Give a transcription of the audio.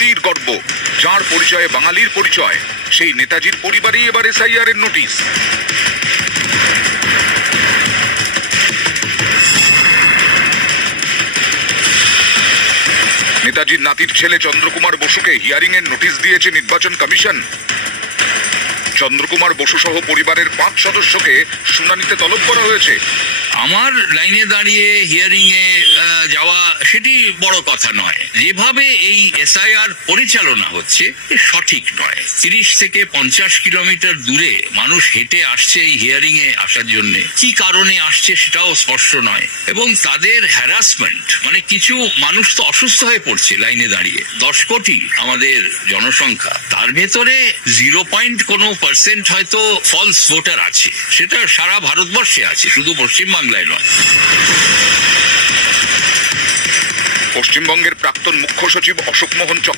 জাতির গর্ব, যার পরিচয়ে বাঙালির পরিচয়, সেই নেতাজির পরিবারেই এবার এসআইআর এর নোটিশ। নেতাজির নাতির ছেলে চন্দ্রকুমার বসুকে হিয়ারিং এর নোটিশ দিয়েছে নির্বাচন কমিশন। চন্দ্রকুমার বসু সহ পরিবারের 5 সদস্যকে শুনানিতে তলব করা হয়েছে। আমার লাইনে দাঁড়িয়ে হিয়ারিং এ যাওয়া সেটি বড় কথা নয়। যেভাবে এই এসআইআর পরিচালনা হচ্ছে সঠিক নয়। 30 থেকে 50 কিলোমিটার দূরে মানুষ হেঁটে আসছে এই হিয়ারিং এ আসার জন্য, কি কারণে আসছে সেটাও স্পষ্ট নয়। এবং তাদের হ্যারাসমেন্ট, মানে কিছু মানুষ তো অসুস্থ হয়ে পড়ছে লাইনে দাঁড়িয়ে। 10 কোটি আমাদের জনসংখ্যা, তার ভেতরে 0.% হয়তো ফলস ভোটার আছে। সেটা সারা ভারতবর্ষে আছে, শুধু পশ্চিমবাংলায় নয়। পশ্চিমবঙ্গের প্রাক্তন মুখ্য সচিব অশোক মোহন